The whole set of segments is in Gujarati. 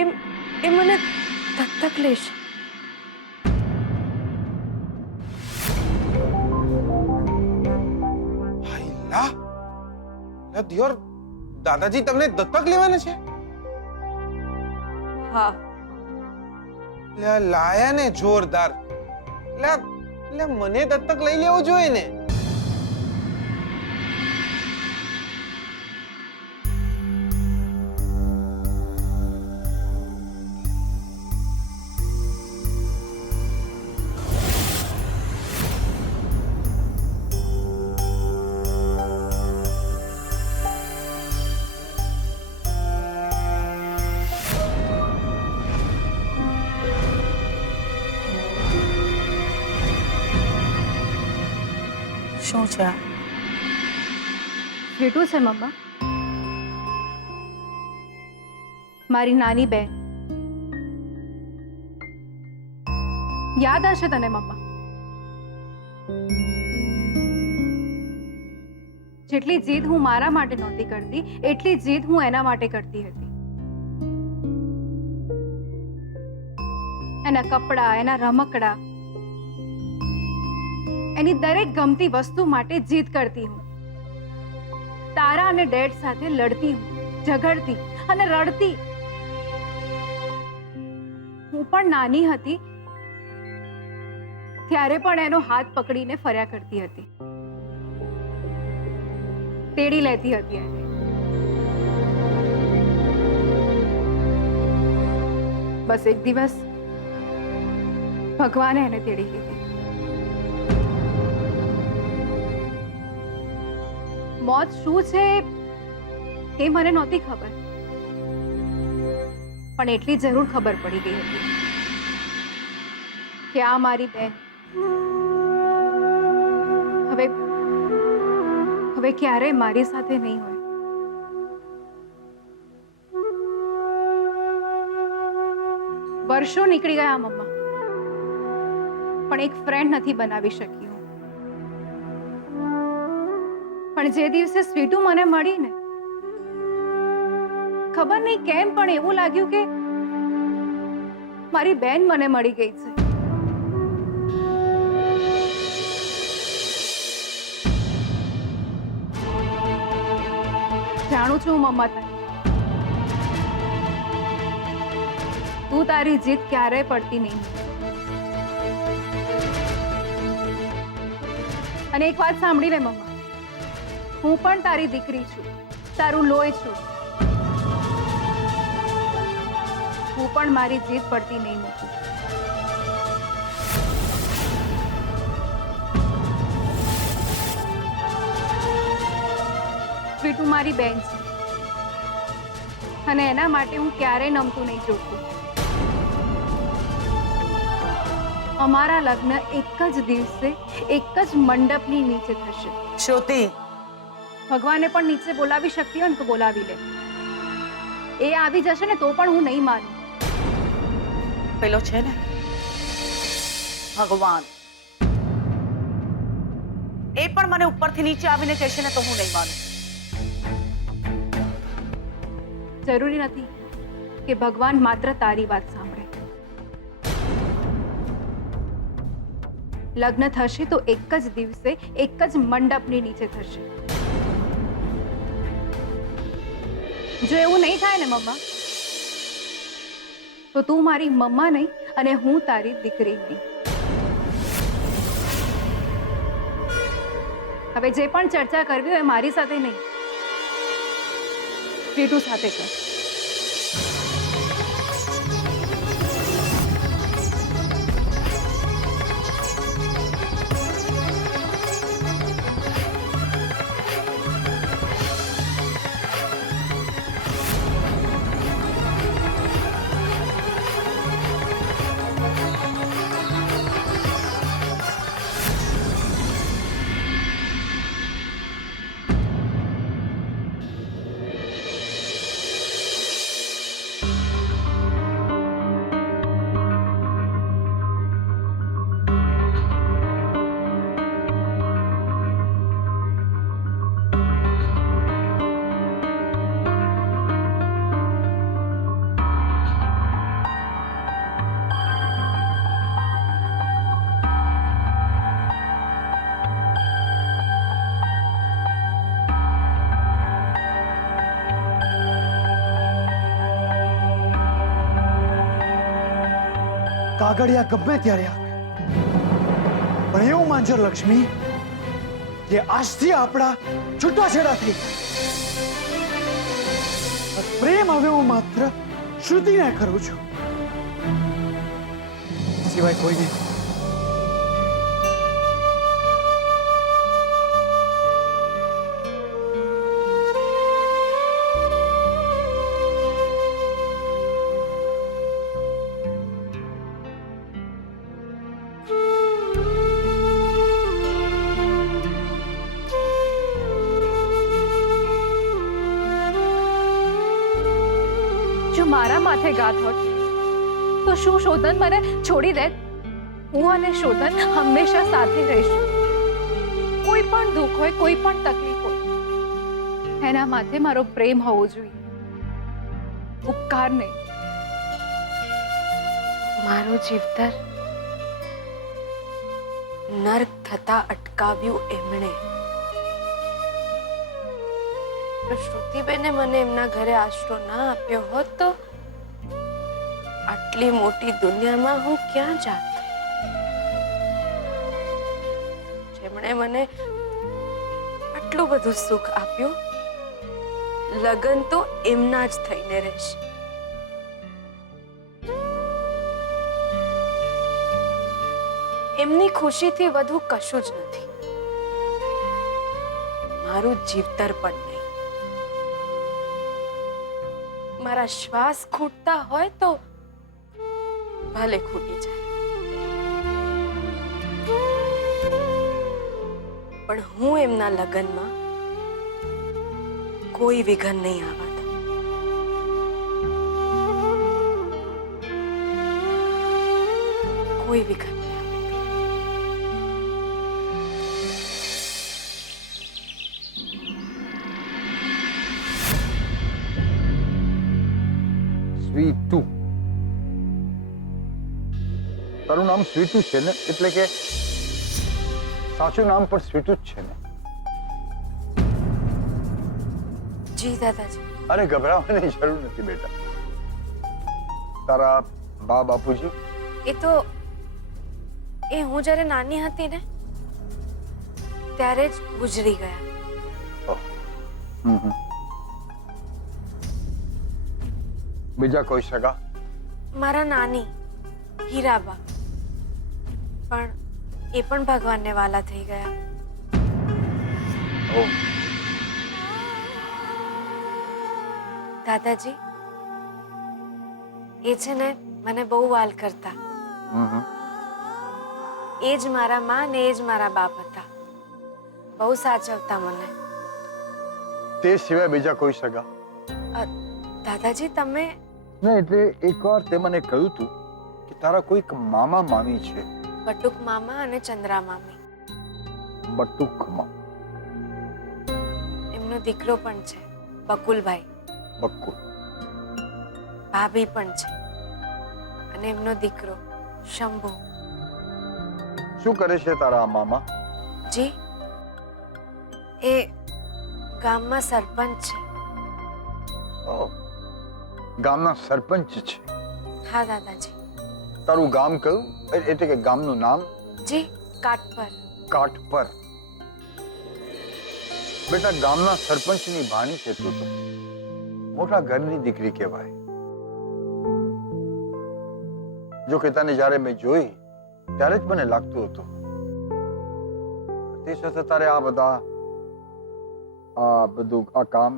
એ એ મને દત્તક લેશે. લા દિયોર, દાદાજી તમને દત્તક લેવાના છે? હા. લાયા ને જોરદાર. મને દત્તક લઈ લેવો જોઈએ ને. શું છે? સ્વીટુ છે મમ્મા, મારી નાની બેન. યાદ હશે તને મમ્મા? જેટલી જીદ હું મારા માટે નહોતી કરતી, એટલી જીદ હું એના માટે કરતી હતી. એના કપડા, એના રમકડા, એની દરેક ગમતી વસ્તુ માટે જીદ કરતી હું. તારા અને ડેડ સાથે લડતી હું, ઝઘડતી અને રડતી. હું પણ નાની હતી ત્યારે પણ એનો હાથ પકડીને ફર્યા કરતી હતી, તેડી લેતી હતી એને. બસ એક દિવસ ભગવાને એને તેડી લીધી. મોત શું છે એ મને નહોતી ખબર, પણ એટલી જરૂર ખબર પડી ગઈ હતી કે આ મારી બેન હવે ક્યારેય મારી સાથે નહીં હોય. વર્ષો નીકળી ગયા મમ્મા, પણ એક ફ્રેન્ડ નથી બનાવી શકી હું. પણ જે દિવસે સ્વીટુ મને મળી ને, ખબર નહીં કેમ પણ એવું લાગ્યું કે મારી બેન મને મળી ગઈ છે. જાણું છું મમ્મા, તું તારી જીદ ક્યારેય પડતી નહીં. અને એક વાત સાંભળી લે મમ્મા, હું પણ તારી દીકરી છું, તારું લોહી છું. હું પણ મારી જીદ પડતી નહીં મૂકું. સ્વીટુ મારી બેન છે અને એના માટે હું ક્યારેય નમતું નહીં જોતું. અમારા લગ્ન એક જ દિવસે એક જ મંડપની નીચે થશે. શ્રુતિ, ભગવાને પણ નીચે બોલાવી શકતી હોય ને તો બોલાવી લે. એ આવી જશે ને તો પણ હું નહીં માનું. પેલો છે ને ભગવાન, એ પણ મને ઉપરથી નીચે આવીને કહેશે ને તો હું નહીં માનું. જરૂરી નથી કે ભગવાન માત્ર તારી વાત સાંભળે. લગ્ન થશે તો એક જ દિવસે એક જ મંડપની નીચે થશે. જો એવું નહીં થાય ને મમ્મા, તો તું મારી મમ્મા નહીં અને હું તારી દીકરી નહીં. હવે જે પણ ચર્ચા કરવી હોય મારી સાથે નહીં, સ્વીટુ સાથે કર. કાગળિયા ગમે ત્યારે આવે, પણ એવું માંજર લક્ષ્મી કે આજથી આપણા છૂટાછેડા થઈ ગયા. પ્રેમ હવે હું માત્ર શ્રુતિને કરું છું, સિવાય કોઈ નહીં. જો મારા માથે ગાત હોત તો શું શોધન મને છોડી દે? હું અને શોધન હંમેશા સાથે રહીશું. કોઈ પણ દુઃખ હોય, કોઈ પણ તકલીફ હોય, એના માથે મારો પ્રેમ હોવો જોઈએ, ઉપકાર નહીં. મારું જીવતર નર્ક થતા અટકાવ્યું એમણે. જો શ્રુતિબેને મને એમના ઘરે આશરો ના આપ્યો હોત તો આટલી મોટી દુનિયામાં હું ક્યાં જાત? જેમણે મને આટલું બધું સુખ આપ્યું, લગન તો એમના જ થઈને રહેશે. એમની ખુશીથી વધુ કશું જ નથી. મારું જીવતર પણ નહીં. મારા શ્વાસ ખૂટતા હોય તો ભલે ખૂટી જાય, પણ હું એમના લગ્નમાં કોઈ વિઘન નહીં આવવા દઉં. કોઈ વિઘન નહીં આવવા દઉં. સ્વીટુ, તારું નામ સ્વીટુ છે ને? એટલે કે સાચું નામ પણ સ્વીટુ જ છે ને? જી દાદાજી. અરે ગભરાવાની જરૂર નથી બેટા. તારા બા બાપુજી? એ તો હું જ્યારે નાની હતી ને ત્યારે જ ગુજરી ગયા. ઓહ. બીજા કોઈ સગા? મારા નાની હીરાબા, પણ એ પણ ભગવાનને વાલા થઈ ગયા. ઓહ. દાદાજી, એ છે ને મને બહુ વાલ કરતા. એ જ મારા માં ને એ જ મારા બાપ હતા. બહુ સાચવતા મને. તે સિવાય બીજા કોઈ સગા? દાદાજી તમે ના, એટલે એકવાર તે મને કહ્યું તું કે તારા કોઈક મામા મામી છે. બટુક મામા અને ચંદ્રા મામી. બટુકમાં? એમનો દીકરો પણ છે, બકુલભાઈ. બકુલ. ભાભી પણ છે અને એમનો દીકરો શંભુ. શું કરે છે તારા મામા? જી, એ ગામમાં સરપંચ છે. ઓહ, ગામના સરપંચ છે? હા દાદાજી. તારું ગામ કયું? એટલે કે ગામનું નામ? જી, કાટપર. કાટપર. બેટા, ગામના સરપંચની ભાણી છે તું તો. મોટા ઘરની દીકરી કહેવાય. જો કે તને જ્યારે મેં જોઈ ત્યારે જ મને લાગતું હતું. તે છતાં તારે આ કામ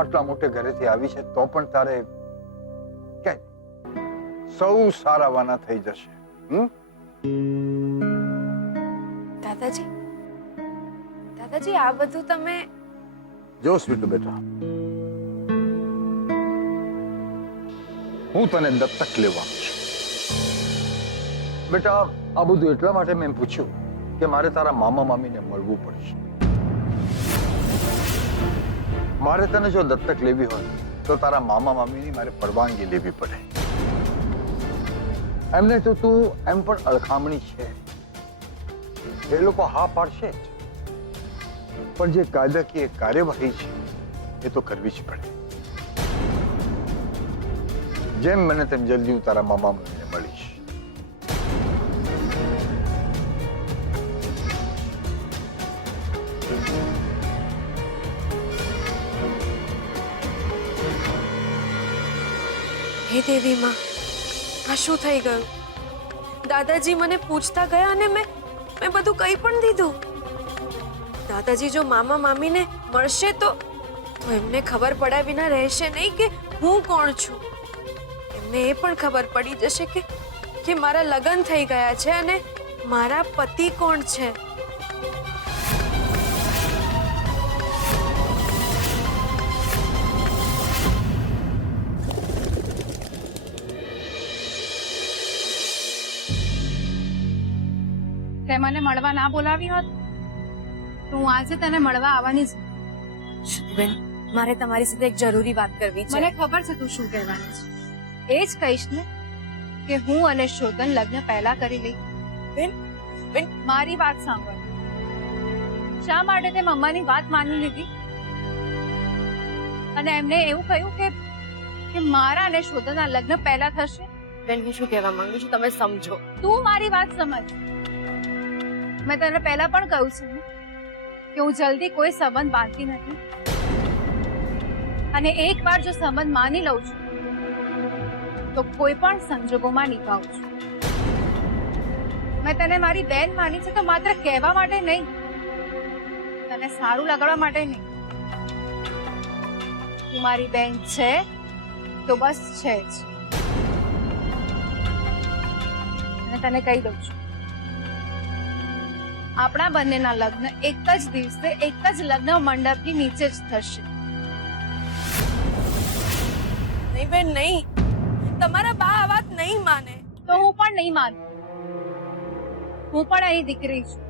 આટલા મોટે ઘરેથી આવી છે તો પણ તારે કે સૌ સારાવાના થઈ જશે. દાદાજી, દાદાજી આ બધું તમે જો સ્વીટુ બેટા, હું તને દત્તક લેવાનું છું. બેટા, આ બધું એટલા માટે મેં પૂછ્યું કે મારે તારા મામા મામીને મળવું પડશે. મારે તને જો દત્તક લેવી હોય તો તારા મામા મામીની મારે પરવાનગી લેવી પડે. એમને તો તું એમ પણ અળખામણી છે, એ લોકો હા પાડશે જ, પણ જે કાયદાકીય કાર્યવાહી છે એ તો કરવી જ પડે. જેમ બને તેમ જલ્દી હું તારા મામા મમ્મીને મળીશ. હે દેવી માં, આ શું થઈ ગયું? દાદાજી મને પૂછતા ગયા અને મેં બધું કહી પણ દીધું. દાદાજી જો મામા મામીને મળશે તો એમને ખબર પડ્યા વિના રહેશે નહીં કે હું કોણ છું. એમને એ પણ ખબર પડી જશે કે મારા લગ્ન થઈ ગયા છે અને મારા પતિ કોણ છે. તે મને મળવા ના બોલાવી હોત તો હું આજે તને મળવા આવવાની જ. બેન, મારે તમારી સાથે એક જરૂરી વાત કરવી છે. મને ખબર છે તું શું કહેવાની છે. એ જ કહીશ ને કે હું અને શોધન લગ્ન પહેલા કરી લઈ. બેન, મારી વાત સાંભળ. શા માટે તે મમ્માની વાત માની લીધી અને એમને એવું કહ્યું કે મારા અને શોધનના લગ્ન પહેલા થશે? બેન, હું શું કહેવા માંગુ છું તમે સમજો. તું મારી વાત સમજ. મેં તને પહેલા પણ કહ્યું છે ને કે હું જલ્દી કોઈ સંબંધ બાંધતી નથી અને એકવાર જો સંબંધ માની લઉં છું તો કોઈ પણ સંજોગોમાં નિભાવું છું. મેં તને મારી બેન માની છે તો માત્ર કહેવા માટે નહીં, તને સારું લગાડવા માટે નહીં. તું મારી બેન છે તો બસ છે જ. અને તને કહી દઉં છું, આપણા બંનેના લગ્ન એક જ દિવસે એક જ લગ્ન મંડપની નીચે જ થશે. નહીં બેન, નહીં. તમારા બા આ વાત નહીં માને. તો હું પણ નહીં માનું. હું પણ અહીં દીકરી છું.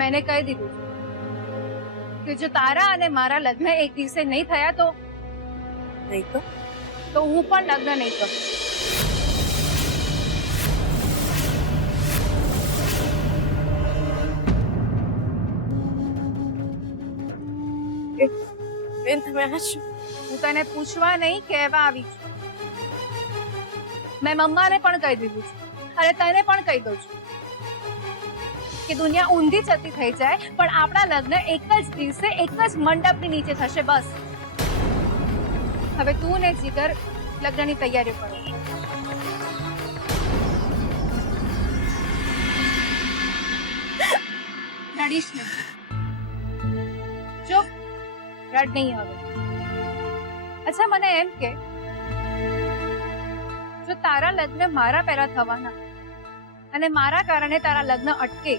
મેને કહી દીધું કે જો તારા અને મારા લગ્ન એક દિવસે નહીં થયા તો નહીં તો હું પણ લગ્ન નહીં કરું. બેન, તમે આ શું? હું તને પૂછવા નહીં, કહેવા આવી છું. મેં મમ્માને પણ કહી દીધું છે અને તને પણ કહી દઉં છું કે દુનિયા ઊંધી જતી થઈ જાય પણ આપણા લગ્ન એક જ દિવસે એક જ મંડપની નીચે થશે. બસ હવે તું ને જીગર લગ્નની તૈયારી કરો. રડીશ નહીં. ચૂપ, રડ નહીં હવે. અચ્છા, મને એમ કે જો તારા લગ્ન મારા પહેલા થવાના અને મારા કારણે તારા લગ્ન અટકે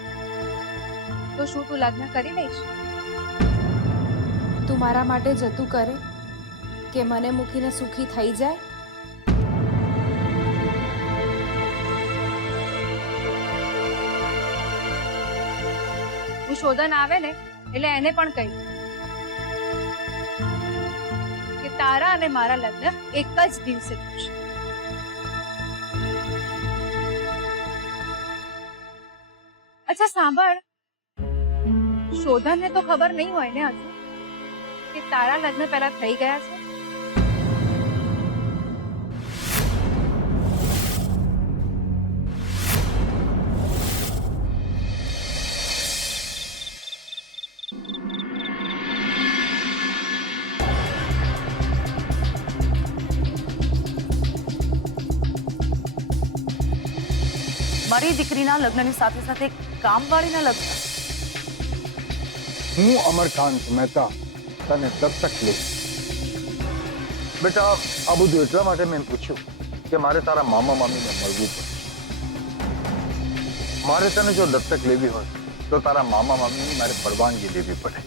તો શું તું લગ્ન કરી લઈશ? તું મારા માટે જતું કરે કે મને મૂકીને સુખી થઈ જાય? હું શોધન આવે ને એટલે એને પણ કહી કે તારા અને મારા લગ્ન એક જ દિવસે થશે. અચ્છા સાંભળ, શોધનને તો ખબર નહીં હોય ને હજુ કે તારા લગ્ન પહેલા થઈ ગયા છે. મારી દીકરીના લગ્નની સાથે સાથે કામવાળીના લગ્ન. હું અમરકાંત મહેતા તને દત્તક લઈશ. બેટા, આ બધું એટલા માટે મેં પૂછ્યું કે મારે તારા મામા મામીને મળવું પડે. મારે તને જો દત્તક લેવી હોય તો તારા મામા મામીની મારે પરવાનગી લેવી પડે.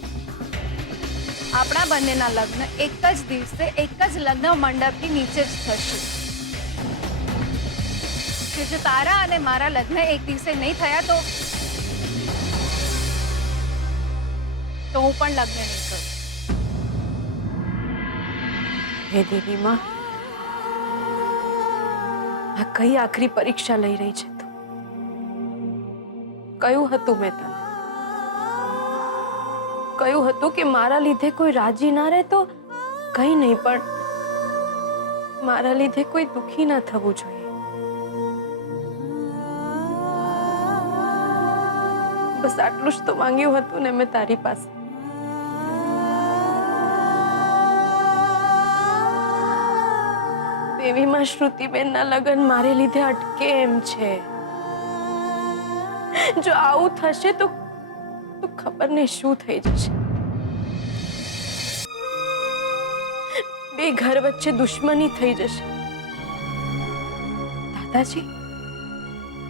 આપણા બંનેના લગ્ન એક જ દિવસે એક જ લગ્ન મંડપની નીચે જ થશે. કે જો તારા અને મારા લગ્ન એક દિવસે નહીં થયા તો હું પણ લગ્ન નહીં કરું. હે દેવી માં, આ કઈ આખરી પરીક્ષા લઈ રહી છે તું? કયું હતું મેં તને? કયું હતું કે મારા લીધે કોઈ રાજી ના રહે તો કઈ નહીં, પણ મારા લીધે કોઈ દુખી ન થવું જોઈએ. બસ આટલું જ તો માંગ્યું હતું ને મેં તારી પાસે. દેવીમાં શ્રુતિબેનના લગ્ન મારે લીધે અટકે એમ છે. જો આવું થશે તો ખબર નહીં શું થઈ જશે. બે ઘર વચ્ચે દુશ્મની થઈ જશે.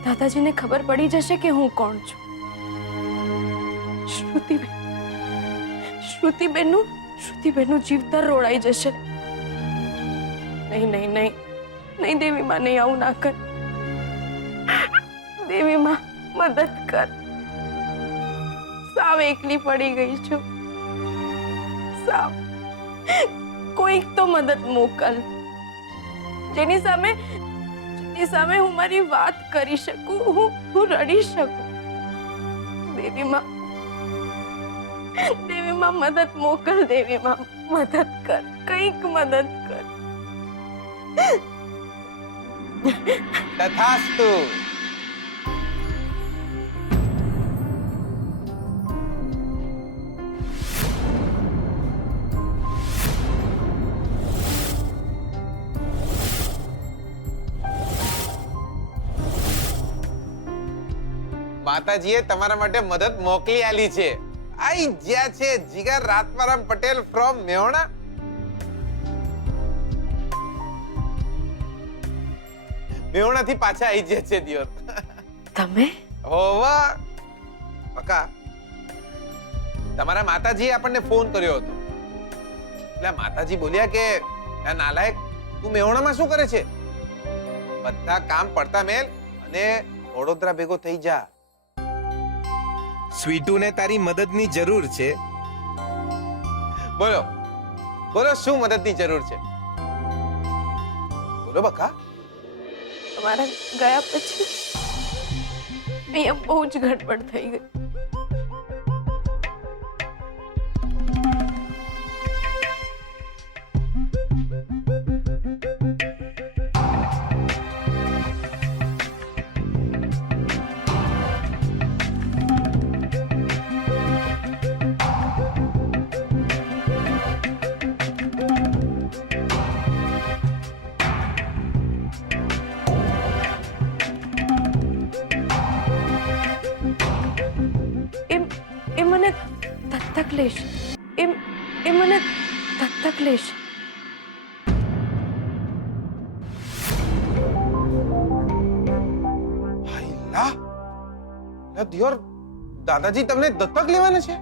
દાદાજીને ખબર પડી જશે કે હું કોણ છું. શ્રુતિબેનનું જીવતર રોડાઈ જશે. નહીં દેવીમાં, નહીં, આવું ના કર. દેવીમાં મદદ કર. સાવ એકલી પડી ગઈ છું. સાવ કોઈક તો મદદ મોકલ, જેની સામે હું મારી વાત કરી શકું, હું રડી શકું. દેવીમાં મદદ મોકલ. દેવીમાં મદદ કર, કંઈક મદદ કર. તથાસ્તુ. માતાજીએ તમારા માટે મદદ મોકલી આલી છે. આઈ જ્યાં છે જીગર રાતવારામ પટેલ ફ્રોમ મેહોણા. મેહોણાથી પાછા આવી જાય છે દિયોર. તમે હોવા પકા તમારા માતાજીએ આપણને ફોન કર્યો હતો. એટલે માતાજી બોલ્યા કે આ નાલાયક તું મેહોણામાં શું કરે છે? બધા કામ પડતા મેલ અને વડોદરા ભેગો થઈ જા. સ્વીટુને તારી મદદની જરૂર છે. બોલો શું મદદની જરૂર છે? બોલો બકા. તમારા ગયા પછી અહીંયા બહુ જ ગડબડ થઈ ગઈ. એ મને દત્તક લેશે. એ મને દત્તક લેશે. હાયલા દિયોર દાદાજી તમને દત્તક લેવાના છે?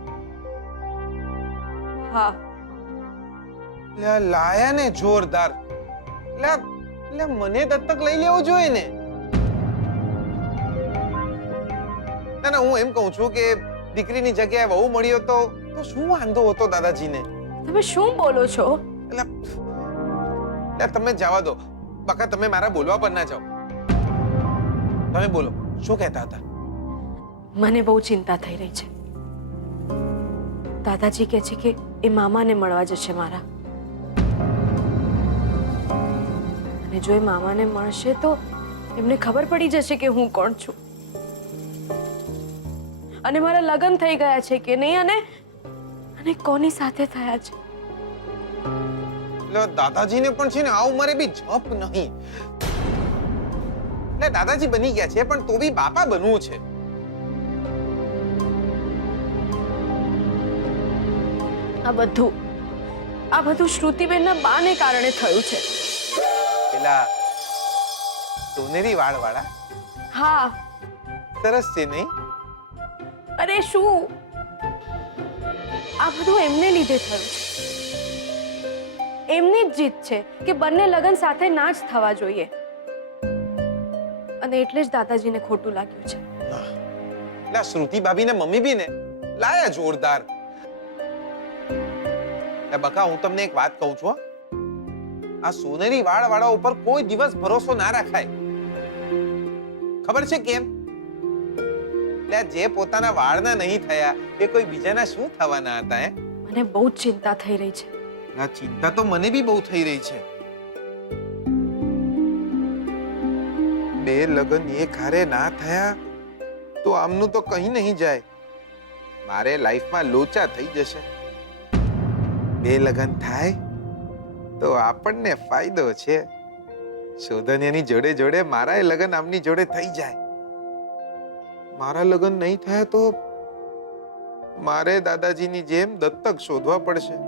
હા, લાયા ને જોરદાર. મને દત્તક લઈ લેવો જોઈએ ને. ના હું એમ કહું છું કે દીકરીની જગ્યાએ વહુ મળ્યો તો શું વાંધો હતો દાદાજીને? તમે શું બોલો છો? તમે જવા દો બકા. તમે મારા બોલવા પર ના જાઓ. તમે બોલો શું કહેતા હતા? મને બહુ ચિંતા થઈ રહી છે. દાદાજી કહે છે કે એ મામાને મળવા જશે મારા. અને જો એ મામાને મળશે તો એમને ખબર પડી જશે કે હું કોણ છું અને મારા લગ્ન થઈ ગયા છે કે નહીં અને કોની સાથે થયા છે. દાદાજીને પણ છે ને આ ઉંમરે બી જપ નહીં. દાદાજી બની ગયા છે પણ તો બી બાપા બનવું છે. આ બધું શ્રુતિબેનના બાને કારણે થયું છે. પેલા સોનેરી વાળવાળા? હા, સરસ છે નહીં? અરે શું, આ બધું એમને લીધે થયું છે. એમની જ જીત છે કે બંને લગ્ન સાથે ના જ થવા જોઈએ અને એટલે જ દાદાજીને ખોટું લાગ્યું છે. શ્રુતિ ભાભી ને મમ્મી બી ને લાયા જોરદાર. બકા હું તમને એક વાત કહું છું. આ સોનેરી વાળવાળા ઉપર કોઈ દિવસ ભરોસો ના રાખાય. ખબર છે કેમ? જે પોતાના વાળના નહીં થયા એ કોઈ બીજાના શું થવાના હતા? મને બહુ જ ચિંતા થઈ રહી છે. ચિંતા તો મને બી બહુ થઈ રહી છે. બે લગ્ન એક હારે ના થયા તો આમનું તો કहीं નહીં જાય. મારે લાઈફમાં લોચા થઈ જશે. બે લગ્ન થાય તો આપણને ફાયદો છે. શોધન્યની જોડે જોડે મારા લગ્ન આમની જોડે થઈ જાય. મારા લગ્ન નહીં થયા તો મારે દાદાજીની જેમ દત્તક શોધવા પડશે.